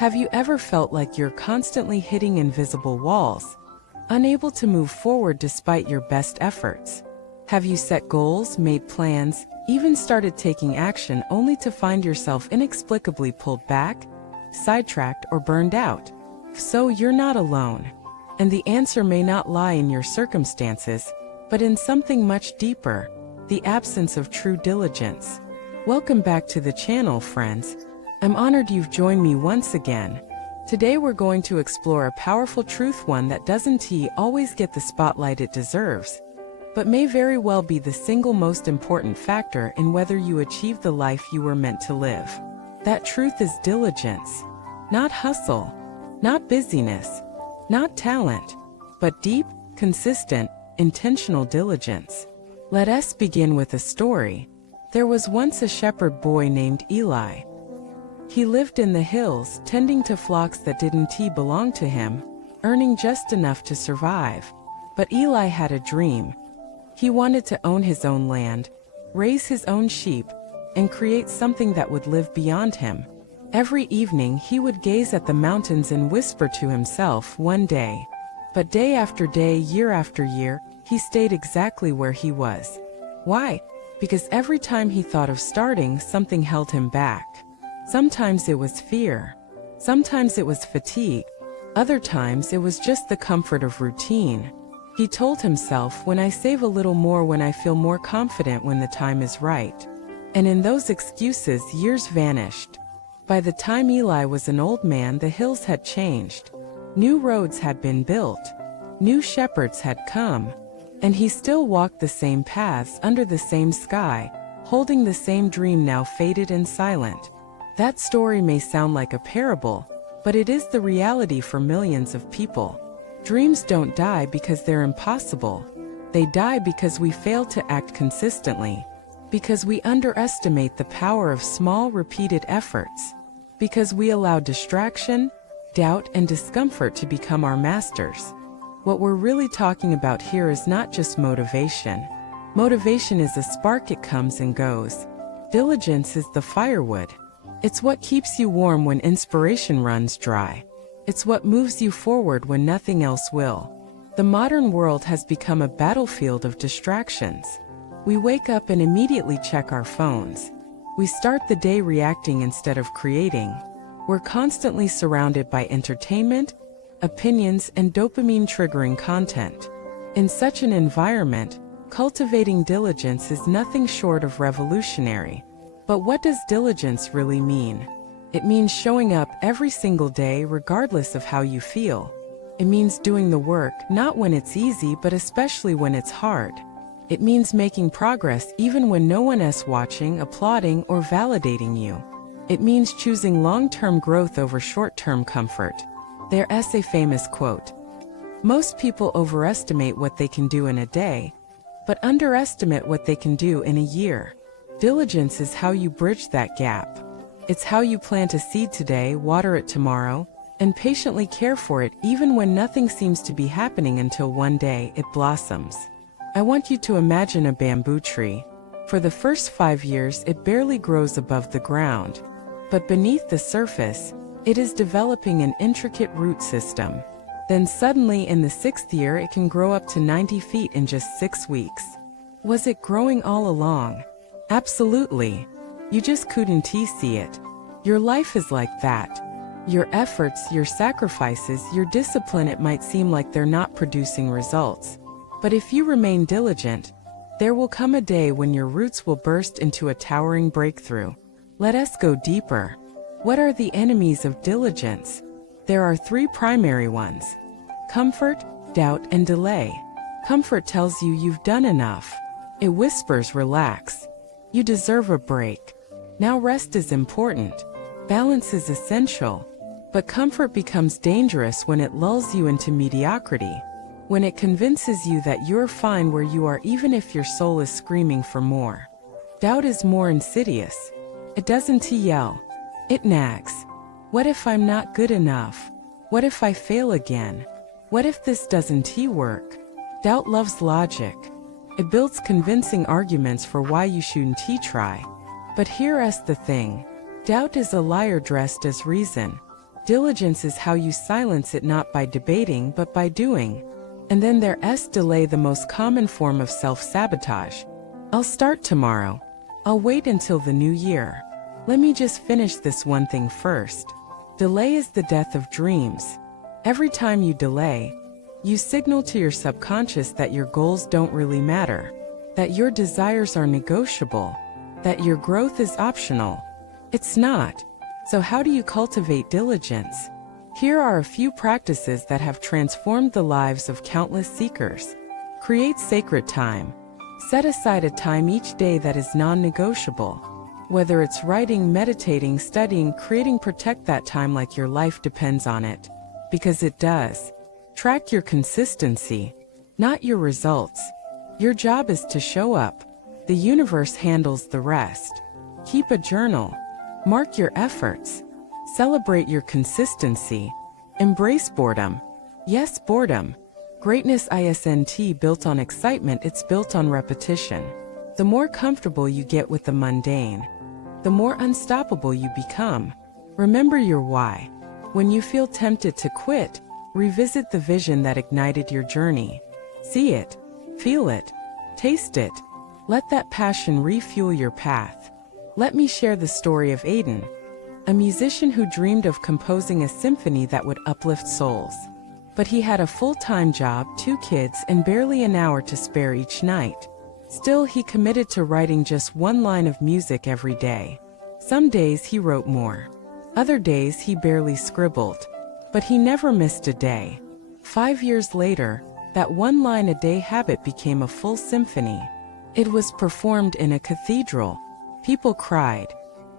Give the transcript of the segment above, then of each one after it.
Have you ever felt like you're constantly hitting invisible walls, unable to move forward despite your best efforts? Have you set goals, made plans, even started taking action only to find yourself inexplicably pulled back, sidetracked, or burned out? So you're not alone. And the answer may not lie in your circumstances, but in something much deeper: the absence of true diligence. Welcome back to the channel, friends. I'm honored you've joined me once again. Today we're going to explore a powerful truth, one that doesn't always get the spotlight it deserves, but may very well be the single most important factor in whether you achieve the life you were meant to live. That truth is diligence. Not hustle, not busyness, not talent, but deep, consistent, intentional diligence. Let us begin with a story. There was once a shepherd boy named Eli. He lived in the hills, tending to flocks that didn't belong to him, earning just enough to survive. But Eli had a dream. He wanted to own his own land, raise his own sheep, and create something that would live beyond him. Every evening he would gaze at the mountains and whisper to himself, "One day." But day after day, year after year, he stayed exactly where he was. Why? Because every time he thought of starting, something held him back. Sometimes it was fear. Sometimes it was fatigue. Other times it was just the comfort of routine. He told himself, "When I save a little more, when I feel more confident, when the time is right." And in those excuses, years vanished. By the time Eli was an old man, the hills had changed. New roads had been built. New shepherds had come. And he still walked the same paths under the same sky, holding the same dream, now faded and silent. That story may sound like a parable, but it is the reality for millions of people. Dreams don't die because they're impossible. They die because we fail to act consistently, because we underestimate the power of small, repeated efforts, because we allow distraction, doubt, and discomfort to become our masters. What we're really talking about here is not just motivation. Motivation is a spark, it comes and goes. Diligence is the firewood. It's what keeps you warm when inspiration runs dry. It's what moves you forward when nothing else will. The modern world has become a battlefield of distractions. We wake up and immediately check our phones. We start the day reacting instead of creating. We're constantly surrounded by entertainment, opinions, and dopamine-triggering content. In such an environment, cultivating diligence is nothing short of revolutionary. But what does diligence really mean? It means showing up every single day regardless of how you feel. It means doing the work, not when it's easy, but especially when it's hard. It means making progress even when no one is watching, applauding, or validating you. It means choosing long-term growth over short-term comfort. There's a famous quote: "Most people overestimate what they can do in a day, but underestimate what they can do in a year." Diligence is how you bridge that gap. It's how you plant a seed today, water it tomorrow, and patiently care for it even when nothing seems to be happening, until one day it blossoms. I want you to imagine a bamboo tree. For the first 5 years, it barely grows above the ground. But beneath the surface, it is developing an intricate root system. Then suddenly, in the 6th year, it can grow up to 90 feet in just 6 weeks. Was it growing all along? Absolutely. You just couldn't see it. Your life is like that. Your efforts, your sacrifices, your discipline, it might seem like they're not producing results. But if you remain diligent, there will come a day when your roots will burst into a towering breakthrough. Let us go deeper. What are the enemies of diligence? There are 3 primary ones: comfort, doubt, and delay. Comfort tells you you've done enough. It whispers, "Relax. You deserve a break. Now rest is important. Balance is essential." But comfort becomes dangerous when it lulls you into mediocrity, when it convinces you that you're fine where you are even if your soul is screaming for more. Doubt is more insidious. It doesn't yell. It nags. What if I'm not good enough? What if I fail again? What if this doesn't work? Doubt loves logic. It builds convincing arguments for why you shouldn't try. But here's the thing. Doubt is a liar dressed as reason. Diligence is how you silence it, not by debating but by doing. And then there's delay, the most common form of self-sabotage. I'll start tomorrow. I'll wait until the new year. Let me just finish this one thing first. Delay is the death of dreams. Every time you delay, you signal to your subconscious that your goals don't really matter, that your desires are negotiable, that your growth is optional. It's not. So how do you cultivate diligence? Here are a few practices that have transformed the lives of countless seekers. Create sacred time. Set aside a time each day that is non-negotiable. Whether it's writing, meditating, studying, creating, protect that time like your life depends on it. Because it does. Track your consistency, not your results. Your job is to show up. The universe handles the rest. Keep a journal. Mark your efforts. Celebrate your consistency. Embrace boredom. Yes, boredom. Greatness isn't built on excitement, it's built on repetition. The more comfortable you get with the mundane, the more unstoppable you become. Remember your why. When you feel tempted to quit, revisit the vision that ignited your journey. See it, feel it, taste it. Let that passion refuel your path. Let me share the story of Aiden, a musician who dreamed of composing a symphony that would uplift souls. But he had a full-time job, 2 kids, and barely an hour to spare each night. Still, he committed to writing just 1 line of music every day. Some days he wrote more. Other days he barely scribbled. But he never missed a day. 5 years later, that 1 line a day habit became a full symphony. It was performed in a cathedral. People cried.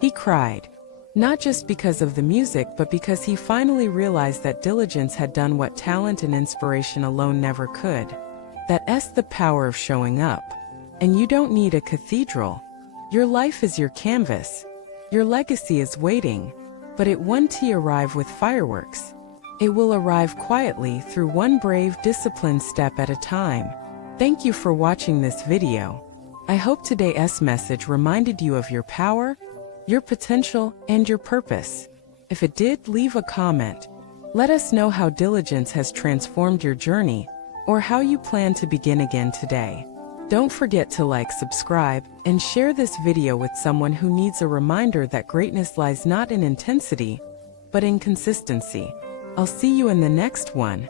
He cried. Not just because of the music, but because he finally realized that diligence had done what talent and inspiration alone never could. That's the power of showing up. And you don't need a cathedral. Your life is your canvas. Your legacy is waiting. But it won't arrive with fireworks. It will arrive quietly through one brave, disciplined step at a time. Thank you for watching this video. I hope today's message reminded you of your power, your potential, and your purpose. If it did, leave a comment. Let us know how diligence has transformed your journey, or how you plan to begin again today. Don't forget to like, subscribe, and share this video with someone who needs a reminder that greatness lies not in intensity, but in consistency. I'll see you in the next one.